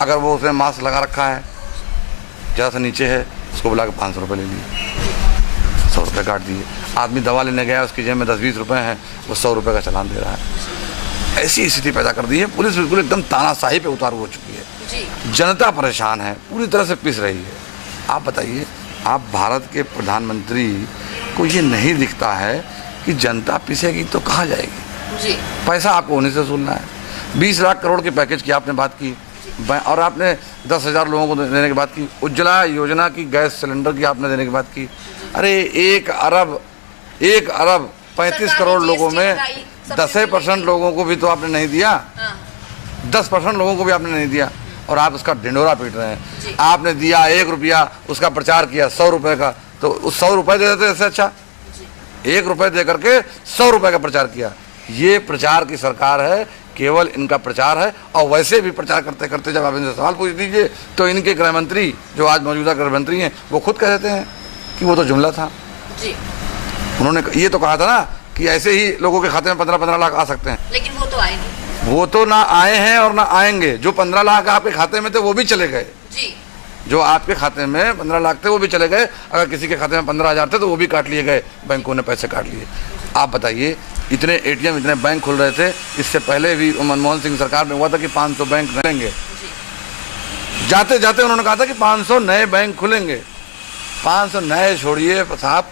अगर वो उसने मास्क लगा रखा है, ज़रा सा नीचे है, उसको बुला के 500 रुपये ले लिए, 100 रुपये काट दिए। आदमी दवा लेने गया, उसकी जेब में 10-20 रुपये हैं, वो 100 रुपये का चालान दे रहा है। ऐसी स्थिति पैदा कर दी है। पुलिस बिल्कुल एकदम तानाशाही पे उतारू हो चुकी है। जनता परेशान है, पूरी तरह से पिस रही है। आप बताइए, आप भारत के प्रधानमंत्री को ये नहीं दिखता है कि जनता पिसेगी तो कहाँ जाएगी? पैसा आपको उन्हीं से वसूलना है। 20 लाख करोड़ के पैकेज की आपने बात की, और आपने 10,000 लोगों को देने की बात की। उज्ज्वला योजना की गैस सिलेंडर की आपने देने की बात की। अरे 1 अरब 35 करोड़ लोगों में 10% लोगों को भी तो आपने नहीं दिया, 10% लोगों को भी आपने नहीं दिया, और आप उसका ढिंडोरा पीट रहे हैं। आपने दिया 1 रुपया, उसका प्रचार किया 100 रुपये का, तो उस 100 रुपये दे देते, इससे अच्छा 1 रुपये दे करके 100 रुपये का प्रचार किया। ये प्रचार की सरकार है, केवल इनका प्रचार है। और वैसे भी प्रचार करते करते जब आप इनसे सवाल पूछ दीजिए तो इनके गृह मंत्री, जो आज मौजूदा गृह मंत्री हैं, वो खुद कह देते हैं कि वो तो जुमला था। उन्होंने ये तो कहा था ना कि ऐसे ही लोगों के खाते में 15-15 लाख आ सकते हैं, लेकिन वो तो आए नहीं। वो तो ना आए हैं और ना आएंगे। जो 15 लाख आपके खाते में थे वो भी चले गए जी। जो आपके खाते में 15 लाख थे वो भी चले गए। अगर किसी के खाते में 15,000 थे तो वो भी काट लिए गए, बैंकों ने पैसे काट लिए। आप बताइए, इतने एटीएम, इतने बैंक खुल रहे थे। इससे पहले भी मनमोहन सिंह सरकार में हुआ था कि 500 बैंक खुलेंगे। जाते जाते उन्होंने कहा था कि 500 नए बैंक खुलेंगे। 500 नए छोड़िए साहब,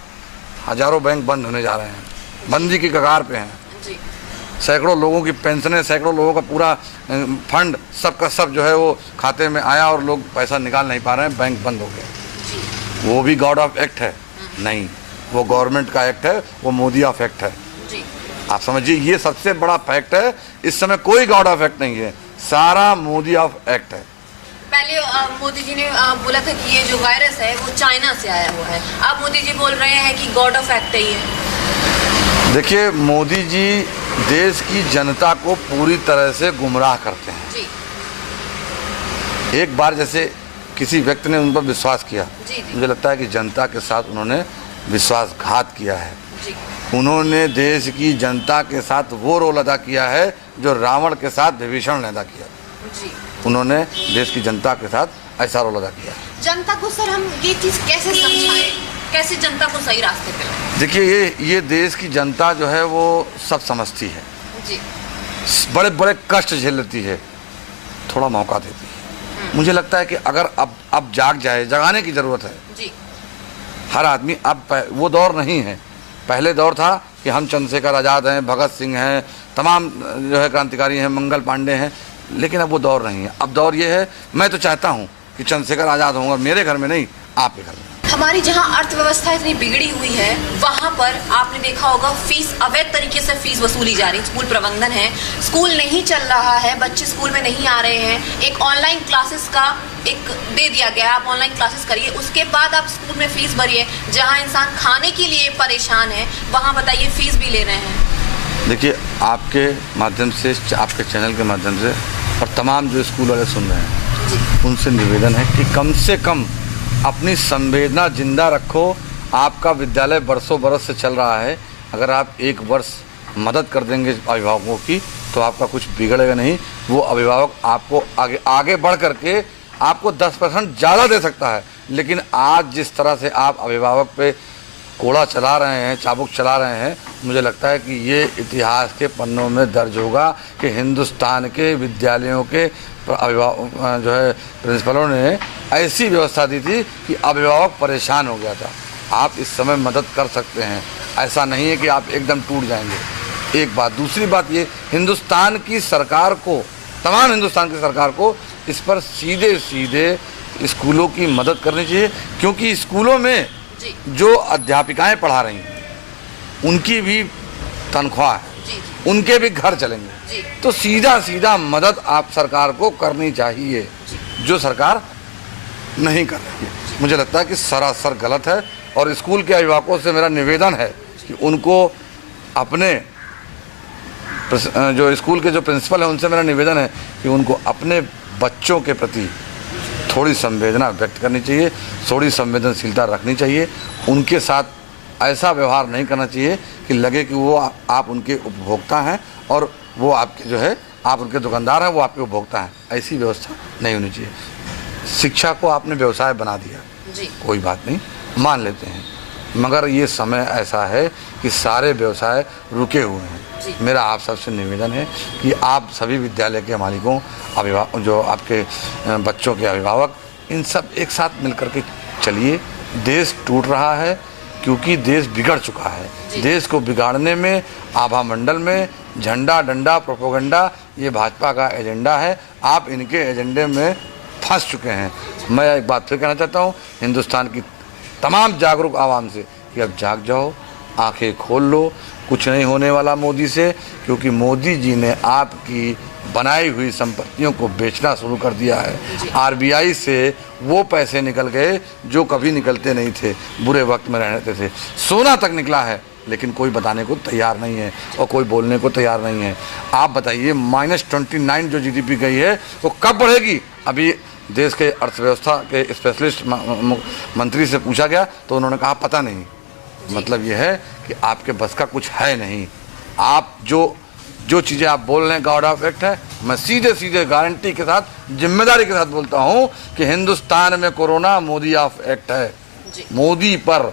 हजारों बैंक बंद होने जा रहे हैं, बंदी की कगार पे हैं। सैकड़ों लोगों की पेंशनें, सैकड़ों लोगों का पूरा फंड सबका सब जो है वो खाते में आया और लोग पैसा निकाल नहीं पा रहे हैं, बैंक बंद हो गए। वो भी गॉड ऑफ एक्ट है? नहीं, वो गवर्नमेंट का एक्ट है, वो मोदी ऑफ एक्ट है। आप समझिए, ये सबसे बड़ा फैक्ट है। इस समय कोई गॉड ऑफ एक्ट नहीं है, सारा मोदी ऑफ एक्ट है। पहले मोदी जी ने बोला था कि ये जो वायरस है वो चाइना से आया हुआ है। अब मोदी जी बोल रहे हैं कि गॉड ऑफ एक्ट है ये। देखिए, मोदी जी देश की जनता को पूरी तरह से गुमराह करते हैं जी। एक बार जैसे किसी व्यक्ति ने उन पर विश्वास किया, जी। मुझे लगता है कि जनता के साथ उन्होंने विश्वासघात किया है। जी। उन्होंने देश की जनता के साथ वो रोल अदा किया है जो रावण के साथ विभीषण ने अदा किया। जी। उन्होंने देश की जनता के साथ ऐसा रोल अदा किया। जनता को सर हम ये चीज कैसे समझाएं, कैसे जनता को सही रास्ते पे लाएं? देखिए, ये देश की जनता जो है वो सब समझती है जी। बड़े बड़े कष्ट झेल लेती है, थोड़ा मौका देती है। मुझे लगता है कि अगर अब जाग जाए, जगाने की जरूरत है जी। हर आदमी। अब वो दौर नहीं है। पहले दौर था कि हम चंद्रशेखर आज़ाद हैं, भगत सिंह हैं, तमाम जो है क्रांतिकारी हैं, मंगल पांडे हैं, लेकिन अब वो दौर नहीं है। अब दौर ये है, मैं तो चाहता हूँ कि चंद्रशेखर आज़ाद होंगे, मेरे घर में नहीं, आपके घर में। हमारी जहाँ अर्थव्यवस्था इतनी बिगड़ी हुई है वहाँ पर आपने देखा होगा फीस, अवैध तरीके से फीस वसूली जा रही है। स्कूल प्रबंधन है, स्कूल नहीं चल रहा है, बच्चे स्कूल में नहीं आ रहे हैं। एक ऑनलाइन क्लासेस का एक दे दिया गया, आप ऑनलाइन क्लासेस करिए, उसके बाद आप स्कूल में फीस भरिए। जहाँ इंसान खाने के लिए परेशान है वहाँ बताइए फीस भी ले रहे हैं। देखिए, आपके माध्यम से, आपके चैनल के माध्यम से और तमाम जो स्कूल वाले सुन रहे हैं उनसे निवेदन है कि कम से कम अपनी संवेदना जिंदा रखो। आपका विद्यालय बरसों बरस से चल रहा है, अगर आप एक वर्ष मदद कर देंगे अभिभावकों की तो आपका कुछ बिगड़ेगा नहीं। वो अभिभावक आपको आगे बढ़ करके आपको 10% ज़्यादा दे सकता है, लेकिन आज जिस तरह से आप अभिभावक पे कोड़ा चला रहे हैं, चाबुक चला रहे हैं, मुझे लगता है कि ये इतिहास के पन्नों में दर्ज होगा कि हिंदुस्तान के विद्यालयों के अभिभावक जो है प्रिंसिपलों ने ऐसी व्यवस्था दी थी कि अभिभावक परेशान हो गया था। आप इस समय मदद कर सकते हैं, ऐसा नहीं है कि आप एकदम टूट जाएंगे। एक बात। दूसरी बात ये, हिंदुस्तान की सरकार को, तमाम हिंदुस्तान की सरकार को इस पर सीधे सीधे स्कूलों की मदद करनी चाहिए, क्योंकि स्कूलों में जो अध्यापिकाएं पढ़ा रही हैं उनकी भी तनख्वाह है, उनके भी घर चलेंगे। तो सीधा सीधा मदद आप सरकार को करनी चाहिए, जो सरकार नहीं कर रही है। मुझे लगता है कि सरासर गलत है। और स्कूल के अभिभावकों से मेरा निवेदन है कि उनको अपने जो स्कूल के जो प्रिंसिपल हैं उनसे मेरा निवेदन है कि उनको अपने बच्चों के प्रति थोड़ी संवेदना व्यक्त करनी चाहिए, थोड़ी संवेदनशीलता रखनी चाहिए। उनके साथ ऐसा व्यवहार नहीं करना चाहिए कि लगे कि वो आप उनके उपभोक्ता हैं और वो आपके जो है, आप उनके दुकानदार हैं, वो आपके उपभोक्ता हैं। ऐसी व्यवस्था नहीं होनी चाहिए। शिक्षा को आपने व्यवसाय बना दिया, कोई बात नहीं, मान लेते हैं, मगर ये समय ऐसा है कि सारे व्यवसाय रुके हुए हैं। मेरा आप सबसे निवेदन है कि आप सभी विद्यालय के मालिकों, अभिभावक, जो आपके बच्चों के अभिभावक, इन सब एक साथ मिलकर के चलिए। देश टूट रहा है क्योंकि देश बिगड़ चुका है। देश को बिगाड़ने में, आभा मंडल में, झंडा डंडा प्रोपोगंडा, ये भाजपा का एजेंडा है। आप इनके एजेंडे में फंस चुके हैं। मैं एक बात फिर कहना चाहता हूँ हिंदुस्तान की तमाम जागरूक आवाम से कि अब जाग जाओ, आंखें खोल लो। कुछ नहीं होने वाला मोदी से, क्योंकि मोदी जी ने आपकी बनाई हुई संपत्तियों को बेचना शुरू कर दिया है। आरबीआई से वो पैसे निकल गए जो कभी निकलते नहीं थे, बुरे वक्त में रहते थे। सोना तक निकला है, लेकिन कोई बताने को तैयार नहीं है और कोई बोलने को तैयार नहीं है। आप बताइए, -29 जो जीडीपी गई है वो कब बढ़ेगी? अभी देश के अर्थव्यवस्था के स्पेशलिस्ट मंत्री से पूछा गया तो उन्होंने कहा पता नहीं। मतलब ये है कि आपके बस का कुछ है नहीं। आप जो जो चीज़ें आप बोल रहे हैं गॉड ऑफ एक्ट है, मैं सीधे सीधे गारंटी के साथ, जिम्मेदारी के साथ बोलता हूं कि हिंदुस्तान में कोरोना मोदी ऑफ एक्ट है। मोदी पर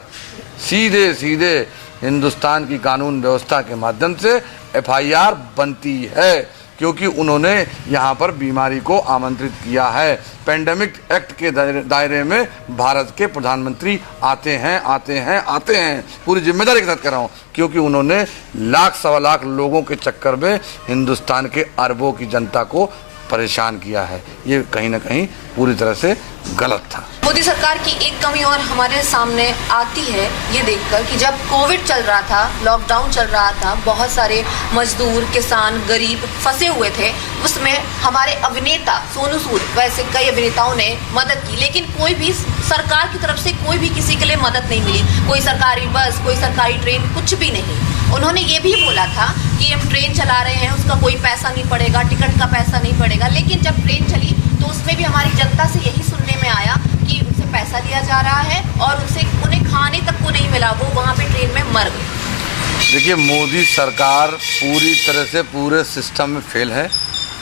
सीधे सीधे हिंदुस्तान की कानून व्यवस्था के माध्यम से एफआईआर बनती है, क्योंकि उन्होंने यहाँ पर बीमारी को आमंत्रित किया है। पेंडेमिक एक्ट के दायरे में भारत के प्रधानमंत्री आते हैं, पूरी जिम्मेदारी के साथ कह रहा हूँ, क्योंकि उन्होंने लाख सवा लाख लोगों के चक्कर में हिंदुस्तान के अरबों की जनता को परेशान किया है। ये कहीं ना कहीं पूरी तरह से गलत था। मोदी सरकार की एक कमी और हमारे सामने आती है ये देखकर कि जब कोविड चल रहा था, लॉकडाउन चल रहा था, बहुत सारे मजदूर, किसान, गरीब फंसे हुए थे, उसमें हमारे अभिनेता सोनू सूद, वैसे कई अभिनेताओं ने मदद की, लेकिन कोई भी सरकार की तरफ से कोई भी किसी के लिए मदद नहीं मिली। कोई सरकारी बस, कोई सरकारी ट्रेन, कुछ भी नहीं। उन्होंने ये भी बोला था कि हम ट्रेन चला रहे हैं, उसका कोई पैसा नहीं पड़ेगा, टिकट का पैसा नहीं पड़ेगा, लेकिन जब ट्रेन चली तो उसमें भी हमारी जनता से यही सुनने में आया कि उनसे पैसा लिया जा रहा है और उन्हें खाने तक को नहीं मिला, वो वहाँ पे ट्रेन में मर गए। देखिए, मोदी सरकार पूरी तरह से पूरे सिस्टम में फेल है।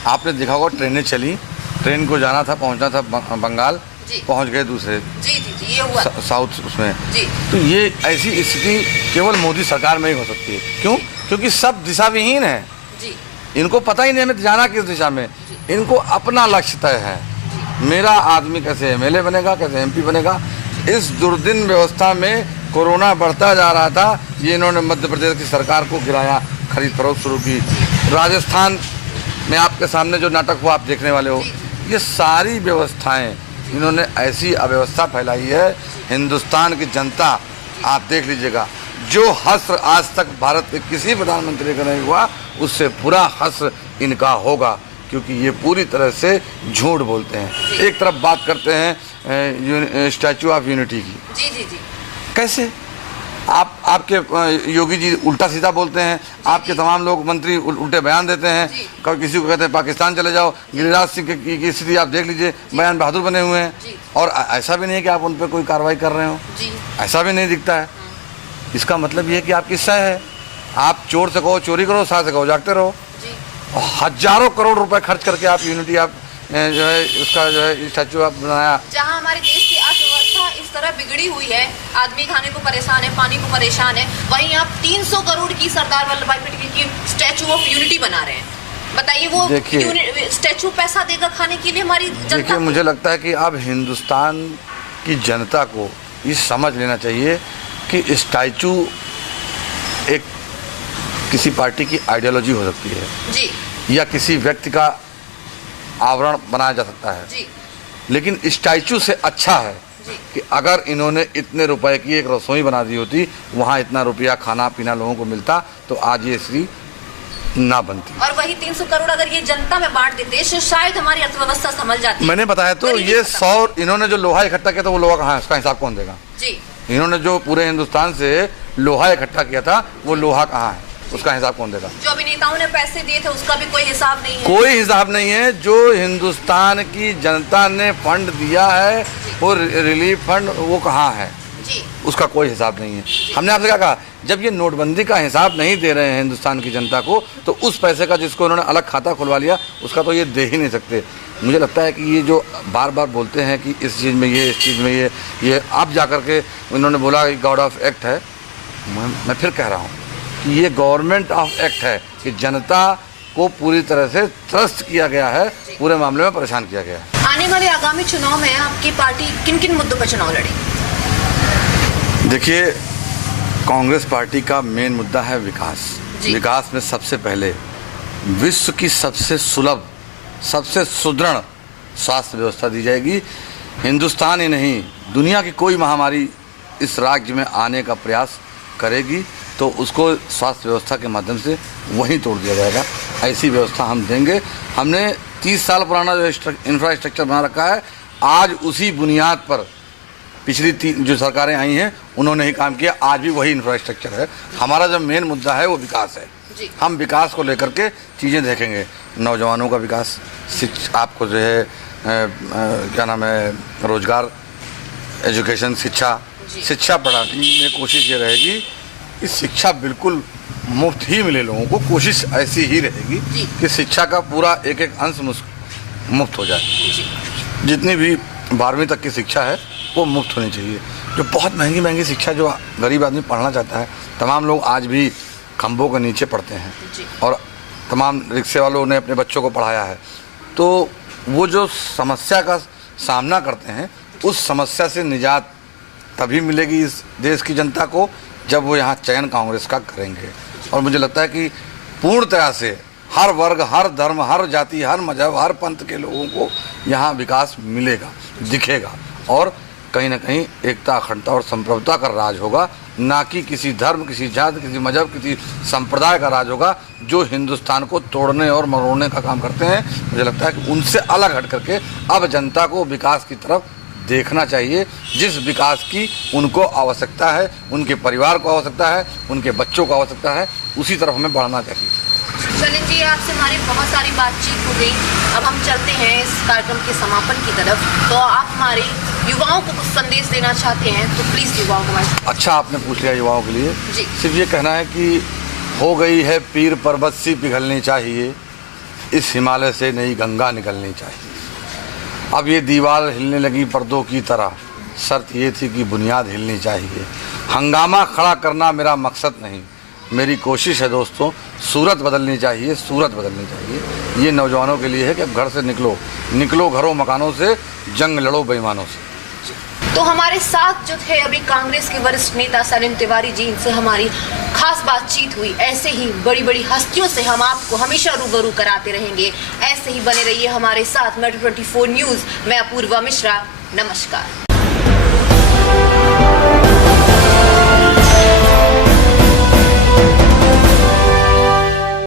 आपने देखा होगा, ट्रेनें चली, ट्रेन को जाना था, पहुंचना था बंगाल, पहुंच गए दूसरे ये हुआ साउथ उसमें जी। तो ये ऐसी स्थिति केवल मोदी सरकार में ही हो सकती है। क्यों? क्योंकि सब दिशा विहीन है जी। इनको पता ही नहीं हमें जाना किस दिशा में। इनको अपना लक्ष्य तय है, मेरा आदमी कैसे एमएलए बनेगा, कैसे एमपी बनेगा। इस दुर्दिन व्यवस्था में कोरोना बढ़ता जा रहा था, ये इन्होंने मध्य प्रदेश की सरकार को गिराया, खरीद फरोख्त शुरू की। राजस्थान में आपके सामने जो नाटक हुआ, आप देखने वाले हो। ये सारी व्यवस्थाएं इन्होंने ऐसी अव्यवस्था फैलाई है। हिंदुस्तान की जनता, आप देख लीजिएगा, जो हश्र आज तक भारत के किसी प्रधानमंत्री का नहीं हुआ, उससे पूरा हश्र इनका होगा, क्योंकि ये पूरी तरह से झूठ बोलते हैं। एक तरफ बात करते हैं स्टैचू ऑफ यूनिटी की, जी जी जी, कैसे आपके योगी जी उल्टा सीधा बोलते हैं, आपके तमाम लोग मंत्री उल्टे बयान देते हैं। कभी किसी को कहते हैं पाकिस्तान चले जाओ। गिरिराज सिंह की स्थिति आप देख लीजिए, बयान बहादुर बने हुए हैं, और ऐसा भी नहीं है कि आप उन पर कोई कार्रवाई कर रहे हो, ऐसा भी नहीं दिखता है। इसका मतलब ये है कि आप किस्सा है, आप चोर से कहो चोरी करो, साथ से कहो जागते रहो। और हजारों करोड़ रुपए खर्च करके आप यूनिटी आप जो है उसका जो है स्टैचू आप बनाया। जहाँ हमारे देश की अर्थव्यवस्था इस तरह बिगड़ी हुई है, आदमी खाने को परेशान है, पानी को परेशान है, वहीं आप 300 करोड़ की सरदार वल्लभ भाई पटेल की स्टैचू ऑफ यूनिटी बना रहे हैं। बताइए, वो स्टैचू पैसा देगा खाने के लिए हमारी जनता? देखिए, मुझे लगता है कि अब हिंदुस्तान की जनता को ये समझ लेना चाहिए कि स्टैचू एक किसी पार्टी की आइडियोलॉजी हो सकती है जी, या किसी व्यक्ति का आवरण बनाया जा सकता है जी, लेकिन स्टैचू से अच्छा है कि अगर इन्होंने इतने रुपए की एक रसोई बना दी होती, वहाँ इतना रुपया खाना पीना लोगों को मिलता, तो आज ये स्थिति ना बनती। और वही 300 करोड़ अगर ये जनता में बांट देते, तो शायद हमारी अर्थव्यवस्था संभल जाती। मैंने बताया तो, ये 100 इन्होंने जो लोहा इकट्ठा किया था, वो लोहा कहाँ है, उसका हिसाब कौन देगा? जी, इन्होंने जो पूरे हिंदुस्तान से लोहा इकट्ठा किया था, वो लोहा कहाँ है, उसका हिसाब कौन देगा? जो अभिनेताओं ने पैसे दिए थे, उसका भी कोई हिसाब नहीं है। कोई हिसाब नहीं है। जो हिंदुस्तान की जनता ने फंड दिया है, वो रिलीफ फंड, वो कहाँ है जी, उसका कोई हिसाब नहीं है। हमने आपसे क्या कहा, जब ये नोटबंदी का हिसाब नहीं दे रहे हैं हिंदुस्तान की जनता को, तो उस पैसे का जिसको उन्होंने अलग खाता खुलवा लिया, उसका तो ये दे ही नहीं सकते। मुझे लगता है कि ये जो बार बार बोलते हैं कि इस चीज़ में ये, इस चीज़ में ये अब जा कर के उन्होंने बोला कि गॉड ऑफ एक्ट है। मैं फिर कह रहा हूँ कि ये गवर्नमेंट ऑफ एक्ट है, कि जनता को पूरी तरह से त्रस्त किया गया है, पूरे मामले में परेशान किया गया है। आने वाले आगामी चुनाव में आपकी पार्टी किन किन मुद्दों पर चुनाव लड़ेगी? देखिए, कांग्रेस पार्टी का मेन मुद्दा है विकास। विकास में सबसे पहले विश्व की सबसे सुलभ, सबसे सुदृढ़ स्वास्थ्य व्यवस्था दी जाएगी। हिंदुस्तान ही नहीं, दुनिया की कोई महामारी इस राज्य में आने का प्रयास करेगी तो उसको स्वास्थ्य व्यवस्था के माध्यम से वहीं तोड़ दिया जाएगा। ऐसी व्यवस्था हम देंगे। हमने 30 साल पुराना जो इंफ्रास्ट्रक्चर बना रखा है, आज उसी बुनियाद पर पिछली जो सरकारें आई हैं उन्होंने ही काम किया, आज भी वही इंफ्रास्ट्रक्चर है। हमारा जो मेन मुद्दा है वो विकास है। हम विकास को लेकर के चीज़ें देखेंगे, नौजवानों का विकास, आपको जो है क्या नाम है, रोजगार, एजुकेशन, शिक्षा पढ़ाने में कोशिश ये रहेगी कि शिक्षा बिल्कुल मुफ्त ही मिले लोगों को, कोशिश ऐसी ही रहेगी जी। कि शिक्षा का पूरा एक एक अंश मुफ्त हो जाए। जी। जितनी भी 12वीं तक की शिक्षा है वो मुफ्त होनी चाहिए। जो बहुत महंगी महंगी शिक्षा जो गरीब आदमी पढ़ना चाहता है, तमाम लोग आज भी खंभों के नीचे पढ़ते हैं जी। और तमाम रिक्शे वालों ने अपने बच्चों को पढ़ाया है। तो वो जो समस्या का सामना करते हैं, उस समस्या से निजात तभी मिलेगी इस देश की जनता को जब वो यहाँ चयन कांग्रेस का करेंगे। और मुझे लगता है कि पूर्णतया से हर वर्ग, हर धर्म, हर जाति, हर मजहब, हर पंथ के लोगों को यहाँ विकास मिलेगा, दिखेगा और कहीं ना कहीं एकता, अखंडता और संप्रभुता का राज होगा, ना कि किसी धर्म, किसी जाति, किसी मजहब, किसी संप्रदाय का राज होगा जो हिंदुस्तान को तोड़ने और मरोड़ने का काम करते हैं। मुझे लगता है कि उनसे अलग हट करके अब जनता को विकास की तरफ देखना चाहिए, जिस विकास की उनको आवश्यकता है, उनके परिवार को आवश्यकता है, उनके बच्चों को आवश्यकता है, उसी तरफ हमें बढ़ना चाहिए। चलिए जी, आपसे हमारी बहुत सारी बातचीत हो गई। अब हम चलते हैं इस कार्यक्रम के समापन की तरफ। तो आप हमारे युवाओं को कुछ संदेश देना चाहते हैं तो प्लीज़ युवाओं को। अच्छा आपने पूछ लिया युवाओं के लिए। जी। सिर्फ ये कहना है कि हो गई है पीर पर्वत सी पिघलनी चाहिए, इस हिमालय से नई गंगा निकलनी चाहिए। अब ये दीवार हिलने लगी पर्दों की तरह, शर्त ये थी कि बुनियाद हिलनी चाहिए। हंगामा खड़ा करना मेरा मकसद नहीं, मेरी कोशिश है दोस्तों, सूरत बदलनी चाहिए, सूरत बदलनी चाहिए। ये नौजवानों के लिए है कि अब घर से निकलो घरों मकानों से, जंग लड़ो बेईमानों से। तो हमारे साथ जो थे अभी कांग्रेस के वरिष्ठ नेता सलीम तिवारी जी, इनसे हमारी खास बातचीत हुई। ऐसे ही बड़ी बड़ी हस्तियों से हम आपको हमेशा रूबरू कराते रहेंगे। ऐसे ही बने रहिए हमारे साथ। मेट्रो 24 न्यूज़, मैं अपूर्वा मिश्रा, नमस्कार।